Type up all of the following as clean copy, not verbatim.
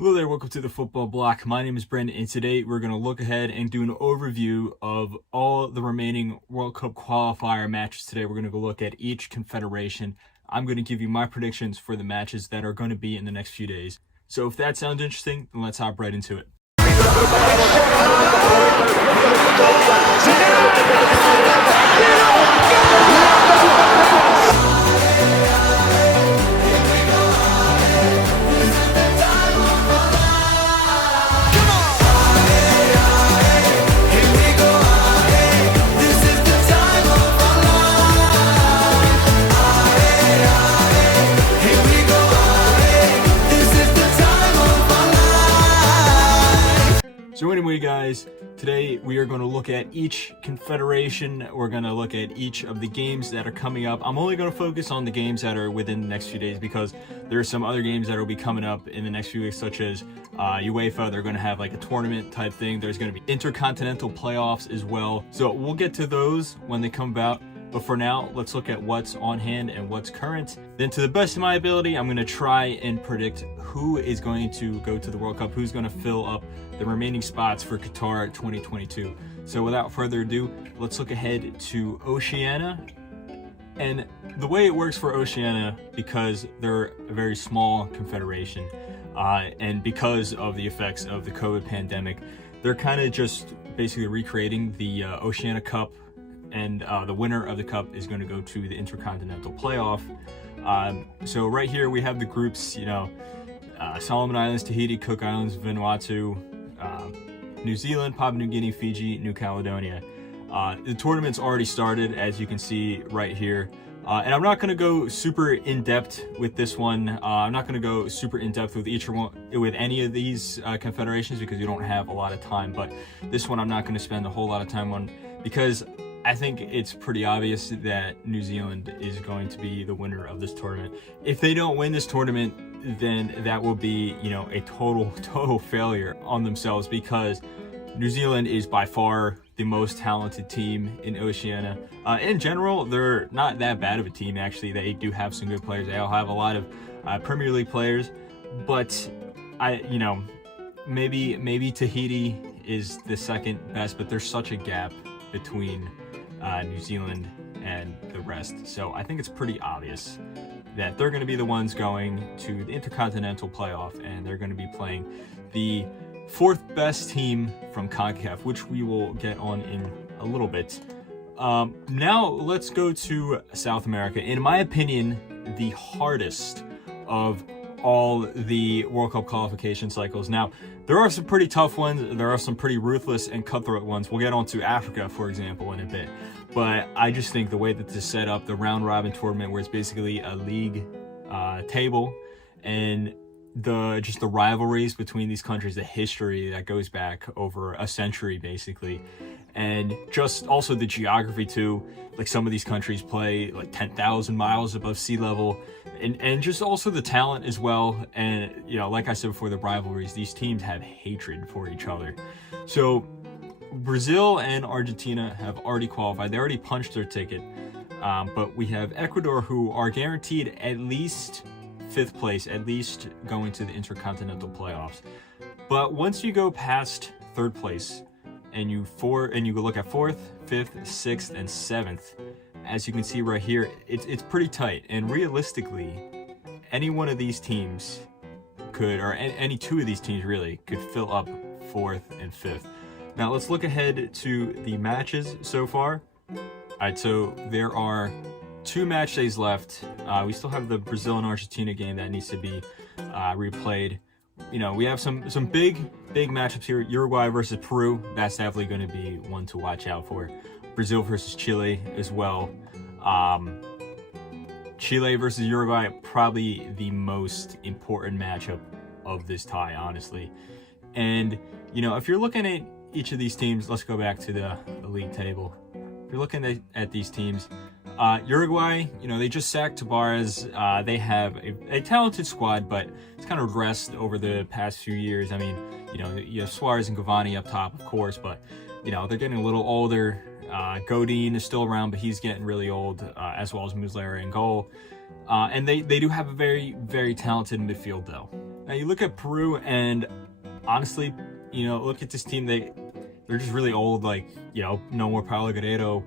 Hello there, welcome to the Football Bloc. My name is Brandon, and today we're going to look ahead and do an overview of all the remaining World Cup qualifier matches. Today we're going to go look at each confederation. I'm going to give you my predictions for the matches that are going to be in the next few days. So if that sounds interesting, then let's hop right into it. So anyway, guys, today we are going to look at each confederation. We're going to look at each of the games that are coming up. I'm only going to focus on the games that are within the next few days because there are some other games that will be coming up in the next few weeks, such as UEFA. They're going to have like a tournament type thing. There's going to be intercontinental playoffs as well. So we'll get to those when they come about. But for now, let's look at what's on hand and what's current. Then to the best of my ability, I'm going to try and predict who is going to go to the World Cup, who's going to fill up the remaining spots for Qatar 2022. So without further ado, let's look ahead to Oceania. And the way it works for Oceania, because they're a very small confederation, and because of the effects of the COVID pandemic, they're kind of just basically recreating the Oceania Cup, and the winner of the cup is going to go to the Intercontinental Playoff. So right here we have the groups, Solomon Islands, Tahiti, Cook Islands, Vanuatu, New Zealand, Papua New Guinea, Fiji, New Caledonia. The tournament's already started, as you can see right here. And I'm not going to go super in-depth with this one. I'm not going to go super in-depth with any of these confederations because you don't have a lot of time. But this one I'm not going to spend a whole lot of time on because I think it's pretty obvious that New Zealand is going to be the winner of this tournament. If they don't win this tournament, then that will be, a total failure on themselves because New Zealand is by far the most talented team in Oceania. In general, they're not that bad of a team, actually. They do have some good players. They all have a lot of Premier League players, but maybe Tahiti is the second best, but there's such a gap between New Zealand and the rest. So I think it's pretty obvious that they're going to be the ones going to the Intercontinental Playoff, and they're going to be playing the fourth best team from CONCACAF, which we will get on in a little bit. Now let's go to South America. In my opinion, the hardest of all the World Cup qualification cycles. Now, there are some pretty tough ones. There are some pretty ruthless and cutthroat ones. We'll get on to Africa, for example, in a bit. But I just think the way that this is set up, the round robin tournament, where it's basically a league table, and the rivalries between these countries, the history that goes back over a century, basically, and just also the geography too. Like some of these countries play like 10,000 miles above sea level, and just also the talent as well. And like I said before, the rivalries. These teams have hatred for each other. So Brazil and Argentina have already qualified. They already punched their ticket. But we have Ecuador, who are guaranteed at least 5th place, at least going to the Intercontinental Playoffs. But once you go past 3rd place and you look at 4th, 5th, 6th, and 7th, as you can see right here, it's pretty tight. And realistically, any one of these teams could, or any two of these teams really, could fill up 4th and 5th. Now let's look ahead to the matches so far. All right, so there are 2 match days left. We still have the Brazil and Argentina game that needs to be replayed. We have some big matchups here. Uruguay versus Peru. That's definitely going to be one to watch out for. Brazil versus Chile as well. Chile versus Uruguay, probably the most important matchup of this tie, honestly. And if you're looking at each of these teams, let's go back to the league table. If you're looking at these teams, Uruguay, they just sacked Tabarez. They have a talented squad, but it's kind of regressed over the past few years. I mean, you have Suarez and Cavani up top, of course, but, they're getting a little older. Godin is still around, but he's getting really old, as well as Muslera in goal. And they do have a very, very talented midfield, though. Now you look at Peru, and honestly, look at this team. They're just really old. Like, no more Paulo Guerrero,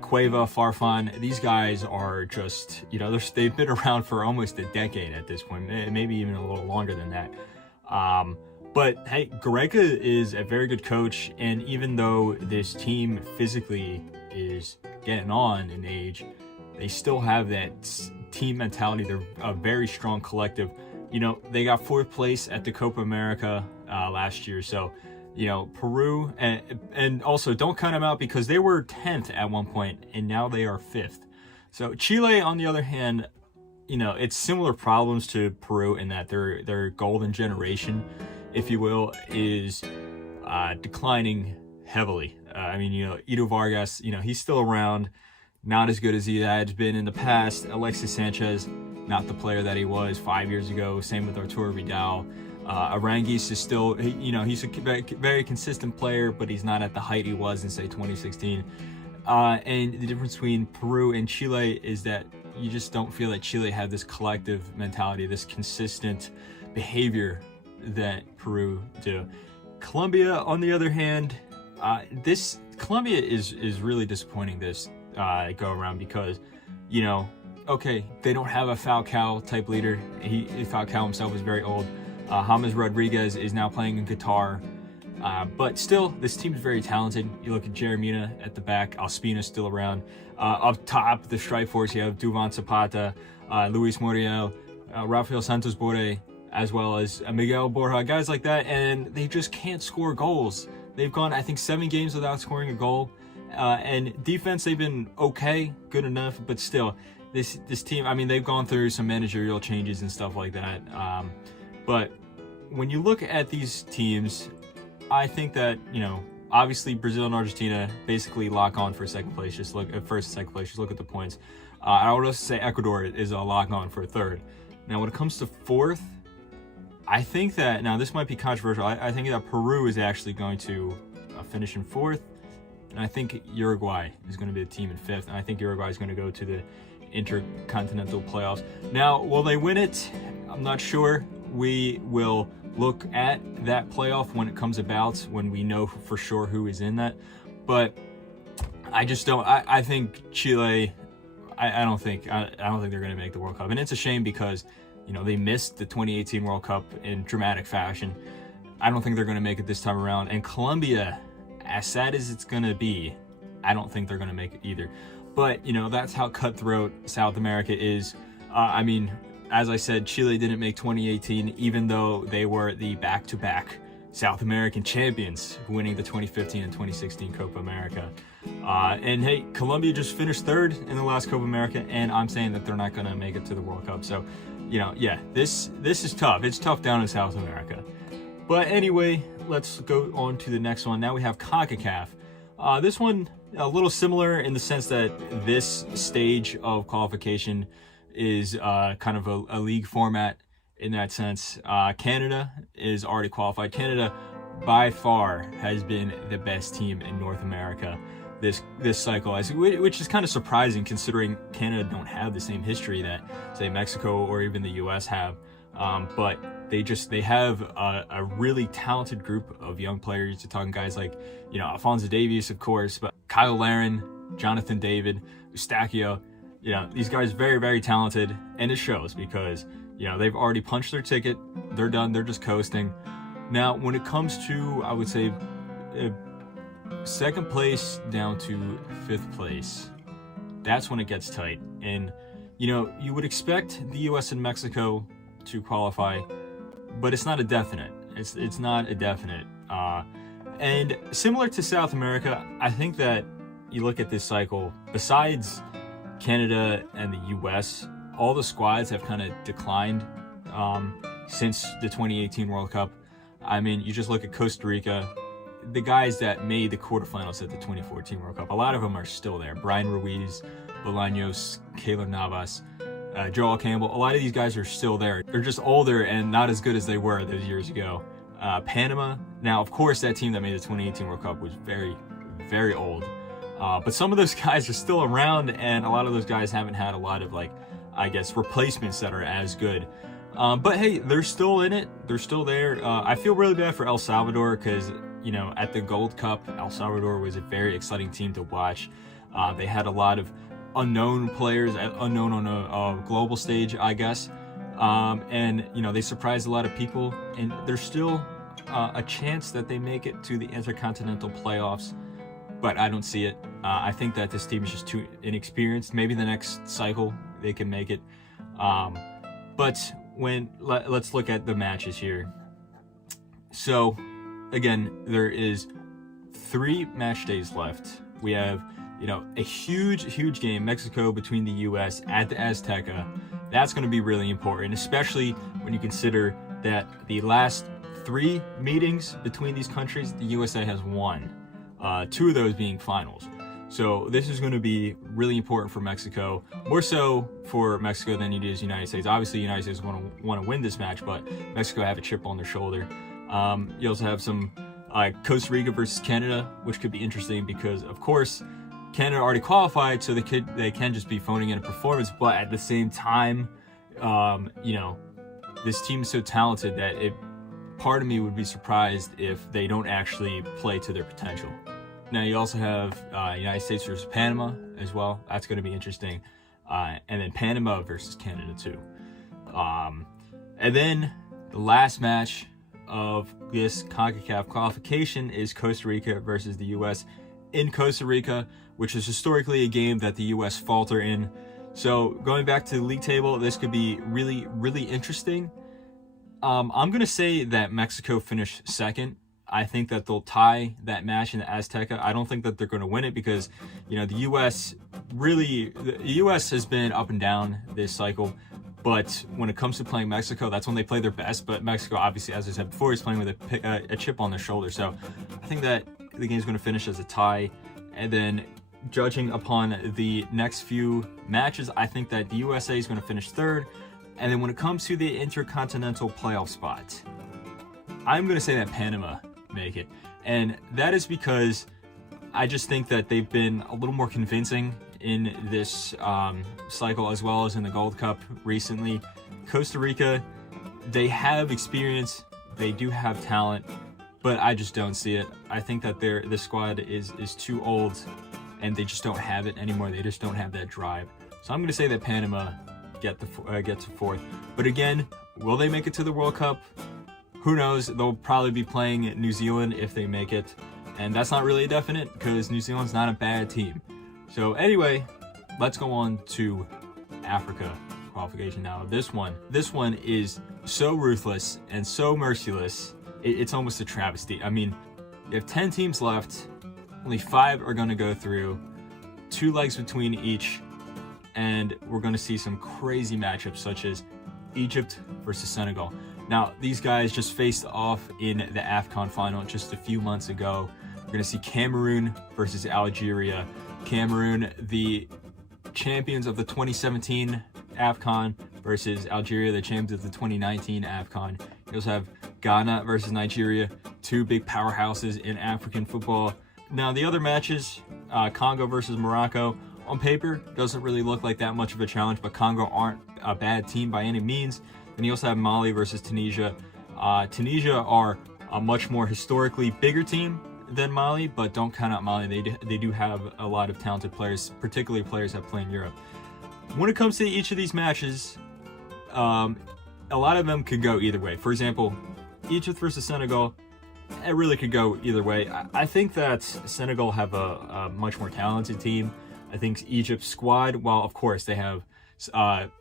Cueva, Farfan. These guys are just, they've been around for almost a decade at this point, maybe even a little longer than that. But hey, Gareca is a very good coach, and even though this team physically is getting on in age, they still have that team mentality. They're a very strong collective. They got 4th place at the Copa America last year, so Peru, and also don't count them out because they were 10th at one point, and now they are 5th. So Chile, on the other hand, it's similar problems to Peru in that their golden generation, if you will, is declining heavily. Edo Vargas, he's still around, not as good as he had been in the past. Alexis Sanchez, not the player that he was 5 years ago. Same with Arturo Vidal. Aranguis is still, he's a very consistent player, but he's not at the height he was in, say, 2016. And the difference between Peru and Chile is that you just don't feel that Chile had this collective mentality, this consistent behavior that Peru do. Colombia, on the other hand, Colombia is really disappointing this go around because, okay, they don't have a Falcao type leader. Falcao himself is very old. James Rodriguez is now playing in Qatar. But still, this team is very talented. You look at Jeremina at the back, Ospina's still around. Up top, the strike force, you have Duvan Zapata, Luis Muriel, Rafael Santos Borre, as well as Miguel Borja, guys like that, and they just can't score goals. They've gone, I think, 7 games without scoring a goal. And defense, they've been okay, good enough, but still, this team, they've gone through some managerial changes and stuff like that. But when you look at these teams, I think that, obviously Brazil and Argentina basically lock on for second place. Just look at first and second place, just look at the points. I would also say Ecuador is a lock on for 3rd. Now, when it comes to 4th, I think that, now this might be controversial, I think that Peru is actually going to finish in 4th, and I think Uruguay is going to be the team in 5th, and I think Uruguay is going to go to the intercontinental playoffs. Now, will they win it? I'm not sure. We will look at that playoff when it comes about, when we know for sure who is in that. But I just don't. I think Chile. I don't think they're going to make the World Cup, and it's a shame because they missed the 2018 World Cup in dramatic fashion. I don't think they're going to make it this time around. And Colombia, as sad as it's going to be, I don't think they're going to make it either. But that's how cutthroat South America is. As I said, Chile didn't make 2018, even though they were the back-to-back South American champions, winning the 2015 and 2016 Copa America. And hey, Colombia just finished 3rd in the last Copa America, and I'm saying that they're not going to make it to the World Cup. So, yeah, this is tough. It's tough down in South America. But anyway, let's go on to the next one. Now we have CONCACAF. This one, a little similar in the sense that this stage of qualification is kind of a league format in that sense. Canada is already qualified. Canada, by far, has been the best team in North America this cycle, which is kind of surprising considering Canada don't have the same history that, say, Mexico or even the U.S. have. But they have a really talented group of young players. You're talking guys like, Alphonso Davies, of course, but Kyle Larin, Jonathan David, Eustachio. These guys very, very talented, and it shows because, they've already punched their ticket. They're done. They're just coasting. Now, when it comes to, I would say, 2nd place down to 5th place, that's when it gets tight. And, you would expect the U.S. and Mexico to qualify, but it's not a definite. It's not a definite. And similar to South America, I think that you look at this cycle, besides Canada and the U.S., all the squads have kind of declined since the 2018 World Cup. You just look at Costa Rica, the guys that made the quarterfinals at the 2014 World Cup, a lot of them are still there. Brian Ruiz, Bolaños, Keylor Navas, Joel Campbell, a lot of these guys are still there. They're just older and not as good as they were those years ago. Panama, now, of course, that team that made the 2018 World Cup was very, very old. But some of those guys are still around, and a lot of those guys haven't had a lot of, replacements that are as good. But hey, they're still in it. They're still there. I feel really bad for El Salvador because, you know, at the Gold Cup, El Salvador was a very exciting team to watch. They had a lot of unknown players, unknown on a global stage, I guess. And, you know, they surprised a lot of people. And there's still a chance that they make it to the Intercontinental playoffs, but I don't see it. I think that this team is just too inexperienced. Maybe the next cycle they can make it. But let's look at the matches here. So again, there is 3 match days left. We have, you know, a huge game, Mexico between the US at the Azteca. That's going to be really important, especially when you consider that the last 3 meetings between these countries, the USA has won, 2 of those being finals. So this is going to be really important for Mexico, more so for Mexico than it is the United States. Obviously, the United States want to win this match, but Mexico have a chip on their shoulder. You also have some Costa Rica versus Canada, which could be interesting because, of course, Canada already qualified, so they can just be phoning in a performance. But at the same time, you know, this team is so talented that part of me would be surprised if they don't actually play to their potential. Now you also have United States versus Panama as well. That's going to be interesting. And then Panama versus Canada too. And then the last match of this CONCACAF qualification is Costa Rica versus the US in Costa Rica, which is historically a game that the US falter in. So going back to the league table, this could be really interesting. I'm going to say that Mexico finished second. I think that they'll tie that match in the Azteca. I don't think that they're going to win it because, you know, the US has been up and down this cycle. But when it comes to playing Mexico, that's when they play their best. But Mexico, obviously, as I said before, is playing with a chip on their shoulder. So I think that the game's going to finish as a tie. And then judging upon the next few matches, I think that the USA is going to finish third. And then when it comes to the Intercontinental playoff spot, I'm going to say that Panama make it. And that is because I just think that they've been a little more convincing in this cycle as well as in the Gold Cup recently. Costa Rica, they have experience, they do have talent, but I just don't see it. I think that this squad is too old and they just don't have it anymore. They just don't have that drive. So I'm going to say that Panama get to fourth. But again, will they make it to the World Cup? Who knows? They'll probably be playing New Zealand if they make it. And that's not really a definite because New Zealand's not a bad team. So anyway, let's go on to Africa qualification now. This one is so ruthless and so merciless. It's almost a travesty. I mean, you have 10 teams left. Only 5 are going to go through. 2 legs between each. And we're going to see some crazy matchups such as Egypt versus Senegal. Now, these guys just faced off in the AFCON final just a few months ago. We're going to see Cameroon versus Algeria. Cameroon, the champions of the 2017 AFCON, versus Algeria, the champions of the 2019 AFCON. You also have Ghana versus Nigeria, 2 big powerhouses in African football. Now, the other matches, Congo versus Morocco, on paper, doesn't really look like that much of a challenge, but Congo aren't a bad team by any means. And you also have Mali versus Tunisia. Tunisia are a much more historically bigger team than Mali, but don't count out Mali. They do have a lot of talented players, particularly players that play in Europe. When it comes to each of these matches, a lot of them could go either way. For example, Egypt versus Senegal, it really could go either way. I think that Senegal have a much more talented team. I think Egypt's squad, while of course they have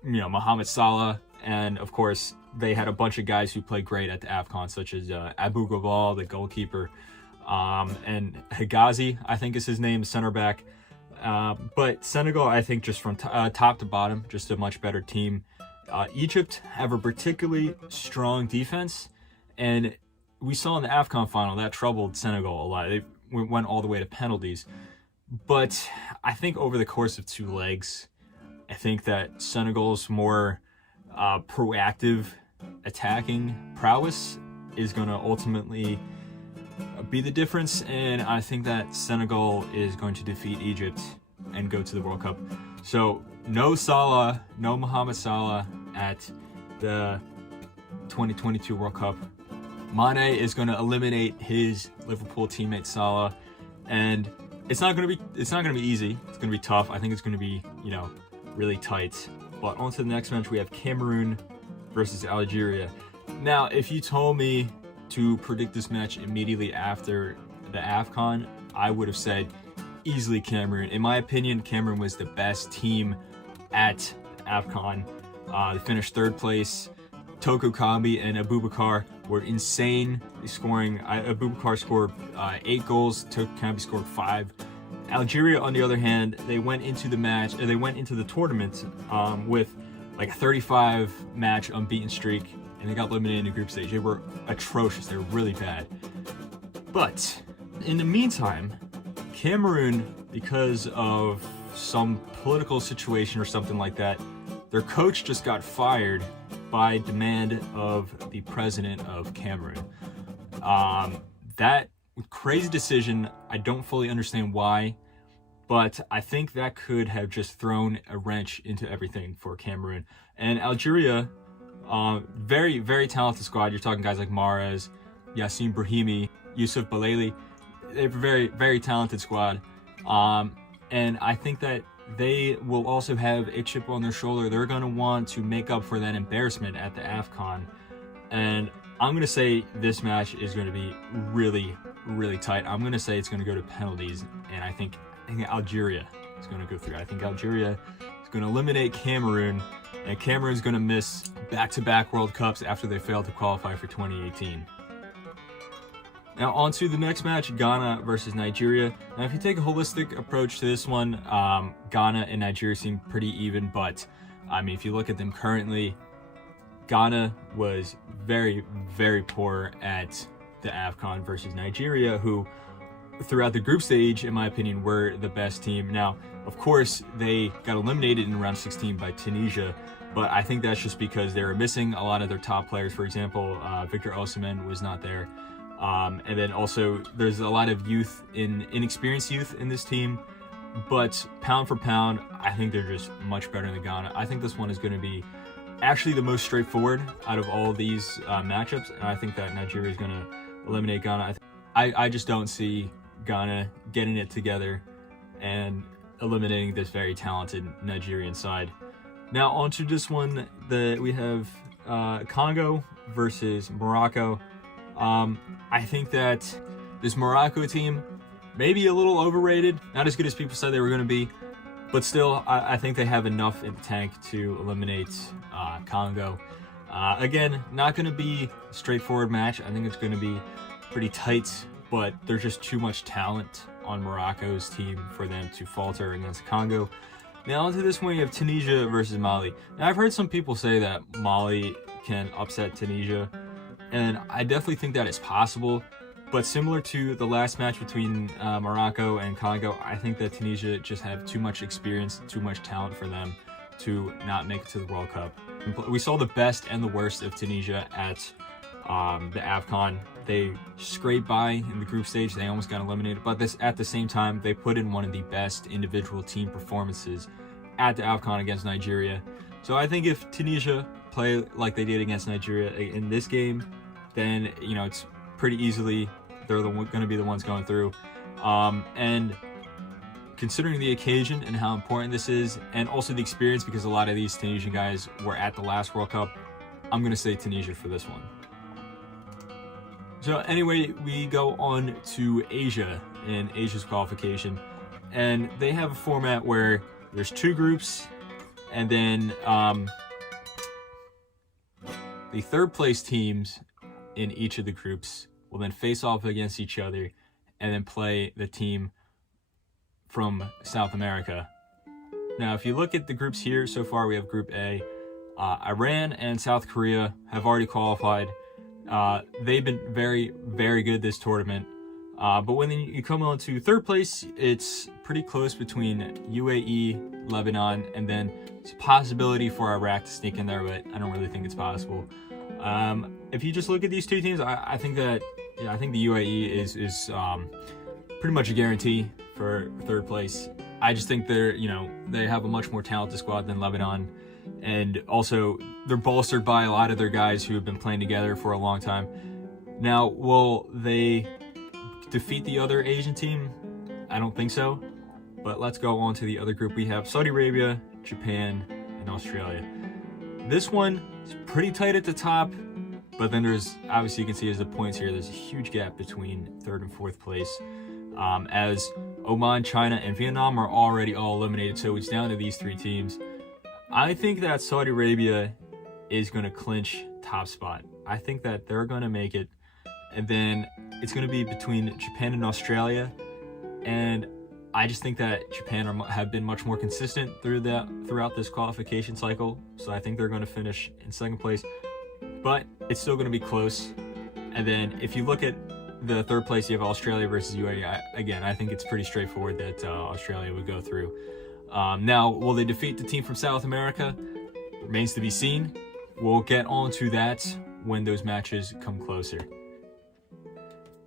Mohamed Salah, and of course they had a bunch of guys who played great at the AFCON, such as Abu Ghobal, the goalkeeper, and Higazi, I think is his name, center back. But Senegal, I think just from top to bottom, just a much better team. Egypt have a particularly strong defense, and we saw in the AFCON final that troubled Senegal a lot. They went all the way to penalties. But I think over the course of 2 legs, I think that Senegal's more proactive attacking prowess is going to ultimately be the difference. And I think that Senegal is going to defeat Egypt and go to the World Cup. So no Salah, no Mohamed Salah at the 2022 World Cup. Mane is going to eliminate his Liverpool teammate Salah, and it's not going to be easy. It's going to be tough. I think it's going to be, really tight. But on to the next match, we have Cameroon versus Algeria. Now, if you told me to predict this match immediately after the AFCON, I would have said easily Cameroon. In my opinion, Cameroon was the best team at AFCON. They finished third place. Toko Kambi and Abubakar were insane, scoring. Abubakar scored 8 goals. Toko Kambi scored 5. Algeria, on the other hand, they went into the tournament with like a 35 match unbeaten streak, and they got eliminated in the group stage. They were atrocious. They were really bad. But in the meantime, Cameroon, because of some political situation or something like that, their coach just got fired by demand of the president of Cameroon. That crazy decision, I don't fully understand why, but I think that could have just thrown a wrench into everything for Cameroon. And Algeria, very, very talented squad. You're talking guys like Mahrez, Yassine Brahimi, Yusuf Baleli. They're a very, very talented squad. And I think that they will also have a chip on their shoulder. They're going to want to make up for that embarrassment at the AFCON. And I'm going to say this match is going to be really, really tight. I'm going to say it's going to go to penalties. And I think Algeria is going to go through. I think Algeria is going to eliminate Cameroon. And Cameroon's going to miss back-to-back World Cups after they failed to qualify for 2018. Now on to the next match, Ghana versus Nigeria. Now if you take a holistic approach to this one, Ghana and Nigeria seem pretty even, but I mean, if you look at them currently, Ghana was very, very poor at the AFCON versus Nigeria, who throughout the group stage, in my opinion, were the best team. Now, of course, they got eliminated in round 16 by Tunisia, but I think that's just because they were missing a lot of their top players. For example, Victor Osimhen was not there. And then also there's a lot of inexperienced youth in this team, but pound for pound, I think they're just much better than Ghana. I think this one is going to be actually the most straightforward out of all of these matchups, and I think that Nigeria is going to eliminate Ghana. I just don't see Ghana getting it together and eliminating this very talented Nigerian side. Now onto this one, we have Congo versus Morocco. I think that this Morocco team may be a little overrated, not as good as people said they were going to be, but still, I think they have enough in the tank to eliminate Congo. Again, not going to be a straightforward match. I think it's going to be pretty tight, but there's just too much talent on Morocco's team for them to falter against Congo. Now onto this one, you have Tunisia versus Mali. Now I've heard some people say that Mali can upset Tunisia, and I definitely think that it's possible, but similar to the last match between Morocco and Congo, I think that Tunisia just have too much experience, too much talent for them to not make it to the World Cup. We saw the best and the worst of Tunisia at the AFCON. They scraped by in the group stage. They almost got eliminated, but at the same time, they put in one of the best individual team performances at the AFCON against Nigeria. So I think if Tunisia play like they did against Nigeria in this game, then it's pretty easily they're going to be the ones going through. And considering the occasion and how important this is, and also the experience, because a lot of these Tunisian guys were at the last World Cup, I'm going to say Tunisia for this one. So anyway, we go on to Asia in Asia's qualification, and they have a format where there's 2 groups, and then the third place teams in each of the groups will then face off against each other and then play the team from South America. Now, if you look at the groups here, so far we have Group A. Iran and South Korea have already qualified. They've been very, very good this tournament. But when you come on to third place, it's pretty close between UAE, Lebanon, and then it's a possibility for Iraq to sneak in there, but I don't really think it's possible. If you just look at these 2 teams, I think the UAE is pretty much a guarantee for third place. I just think they have a much more talented squad than Lebanon, and also they're bolstered by a lot of their guys who have been playing together for a long time. Now, will they defeat the other Asian team? I don't think so. But let's go on to the other group. We have Saudi Arabia, Japan, and Australia. This one is pretty tight at the top, but then there's, obviously you can see as the points here, there's a huge gap between 3rd and 4th place. As Oman, China, and Vietnam are already all eliminated, so it's down to these 3 teams. I think that Saudi Arabia is going to clinch top spot. I think that they're going to make it, and then it's going to be between Japan and Australia, and I just think that Japan have been much more consistent throughout this qualification cycle, so I think they're going to finish in 2nd place, but it's still going to be close. And then if you look at the 3rd place, you have Australia versus UAE. Again, I think it's pretty straightforward that Australia would go through. Now, will they defeat the team from South America? Remains to be seen. We'll get on to that when those matches come closer.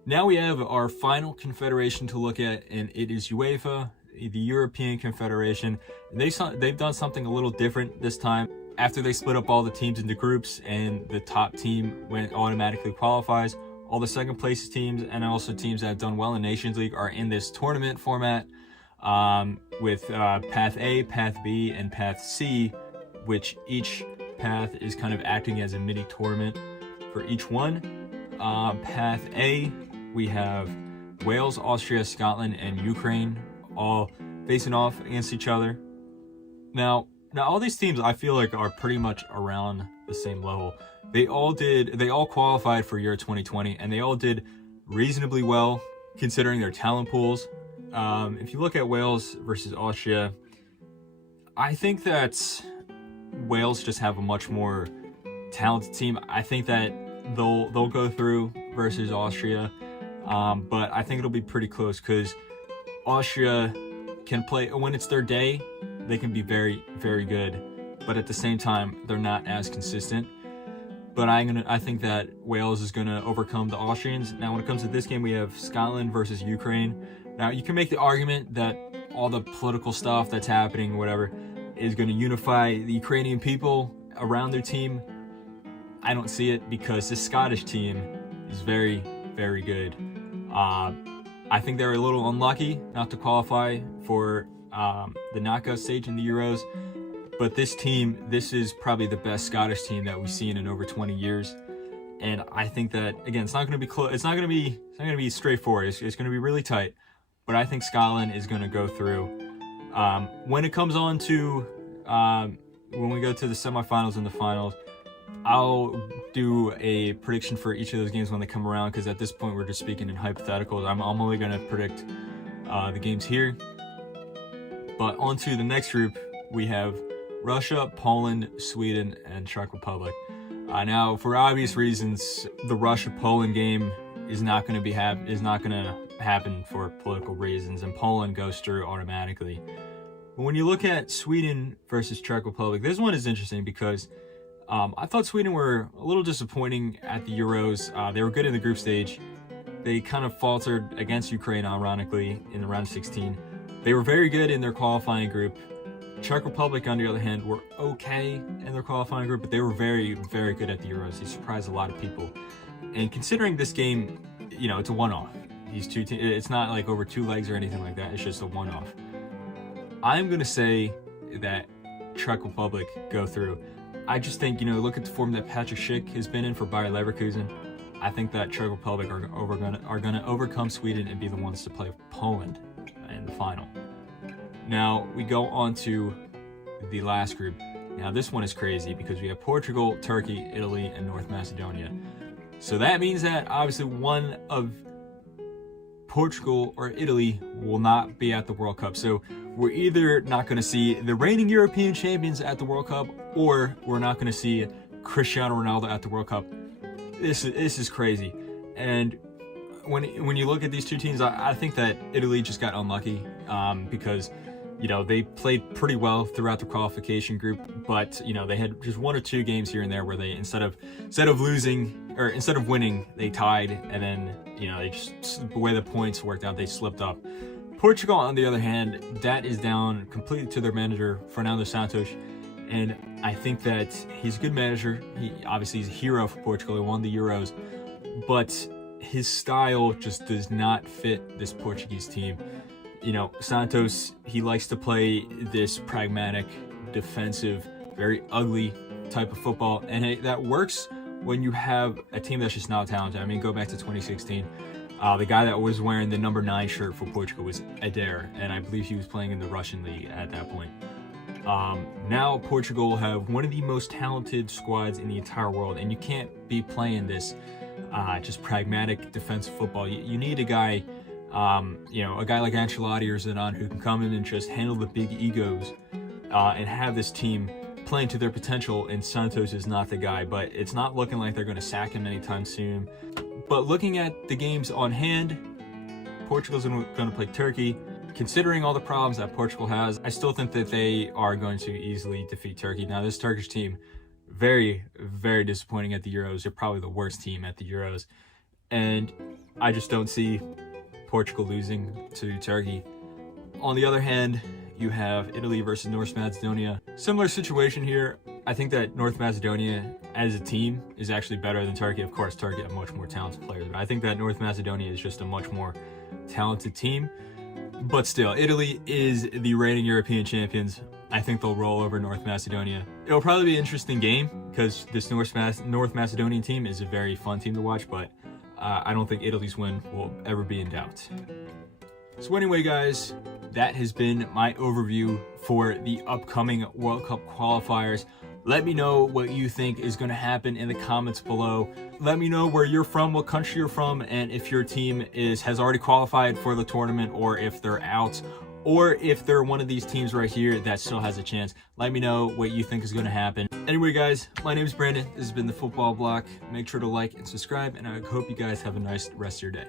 Now we have our final confederation to look at, and it is UEFA, the European Confederation. They've done something a little different this time. After they split up all the teams into groups and the top team automatically qualifies, all the 2nd place teams and also teams that have done well in Nations League are in this tournament format with Path A, Path B, and Path C, which each path is kind of acting as a mini tournament for each one. Path A, we have Wales, Austria, Scotland, and Ukraine all facing off against each other. Now all these teams I feel like are pretty much around the same level. They all qualified for Euro 2020, and they all did reasonably well considering their talent pools. If you look at Wales versus Austria, I think that Wales just have a much more talented team. I think that they'll go through versus Austria, but I think it'll be pretty close because Austria can play when it's their day. They can be very, very good, but at the same time, they're not as consistent. But I think that Wales is gonna overcome the Austrians. Now, when it comes to this game, we have Scotland versus Ukraine. Now, you can make the argument that all the political stuff that's happening, whatever, is gonna unify the Ukrainian people around their team. I don't see it because this Scottish team is very, very good. I think they're a little unlucky not to qualify for the knockout stage in the Euros. But this team, this is probably the best Scottish team that we've seen in over 20 years. And I think that, again, it's not going to be close. It's not going to be straightforward. It's going to be really tight. But I think Scotland is going to go through. When it comes on to, when we go to the semifinals and the finals, I'll do a prediction for each of those games when they come around, because at this point we're just speaking in hypotheticals. I'm only going to predict the games here. But on to the next group, we have Russia, Poland, Sweden, and Czech Republic. Now, for obvious reasons, the Russia-Poland game is not going to happen for political reasons, and Poland goes through automatically. But when you look at Sweden versus Czech Republic, this one is interesting because I thought Sweden were a little disappointing at the Euros. They were good in the group stage. They kind of faltered against Ukraine, ironically, in the round of 16. They were very good in their qualifying group. Czech Republic, on the other hand, were okay in their qualifying group, but they were very, very good at the Euros. They surprised a lot of people. And considering this game, you know, it's a one-off. These two teams, it's not like over 2 legs or anything like that. It's just a one-off. I'm going to say that Czech Republic go through. I just think, you know, look at the form that Patrick Schick has been in for Bayer Leverkusen. I think that Czech Republic are going to overcome Sweden and be the ones to play Poland in the final. Now, we go on to the last group. Now, this one is crazy because we have Portugal, Turkey, Italy, and North Macedonia. So that means that obviously one of Portugal or Italy will not be at the World Cup. So we're either not going to see the reigning European champions at the World Cup, or we're not going to see Cristiano Ronaldo at the World Cup. This is crazy. And when you look at these two teams, I think that Italy just got unlucky because, you know, they played pretty well throughout the qualification group, but, you know, they had just 1 or 2 games here and there where they instead of winning, they tied, and then, you know, they just, the way the points worked out, they slipped up. Portugal, on the other hand, that is down completely to their manager, Fernando Santos, And I think that he's a good manager. Obviously he's a hero for Portugal. He won the Euros, but his style just does not fit this Portuguese team. You know, Santos, he likes to play this pragmatic, defensive, very ugly type of football, and that works when you have a team that's just not talented. I mean, go back to 2016. The guy that was wearing the number 9 shirt for Portugal was Adair, and I believe he was playing in the Russian league at that point. Now Portugal have one of the most talented squads in the entire world, and you can't be playing this just pragmatic defensive football. You need a guy, you know, a guy like Ancelotti or Zidane who can come in and just handle the big egos and have this team playing to their potential, and Santos is not the guy, but it's not looking like they're going to sack him anytime soon. But looking at the games on hand, Portugal's going to play Turkey. Considering all the problems that Portugal has, I still think that they are going to easily defeat Turkey. Now, this Turkish team, very, very disappointing at the Euros. They're probably the worst team at the Euros. And I just don't see Portugal losing to Turkey. On the other hand, you have Italy versus North Macedonia. Similar situation here. I think that North Macedonia as a team is actually better than Turkey. Of course, Turkey have much more talented players, but I think that North Macedonia is just a much more talented team. But still, Italy is the reigning European champions. I think they'll roll over North Macedonia. It'll probably be an interesting game because this North Macedonian team is a very fun team to watch, but I don't think Italy's win will ever be in doubt. So anyway, guys, that has been my overview for the upcoming World Cup qualifiers. Let me know what you think is going to happen in the comments below. Let me know where you're from, what country you're from, and if your team has already qualified for the tournament, or if they're out, or if they're one of these teams right here that still has a chance. Let me know what you think is going to happen. Anyway, guys, my name is Brandon. This has been the Football Block. Make sure to like and subscribe, and I hope you guys have a nice rest of your day.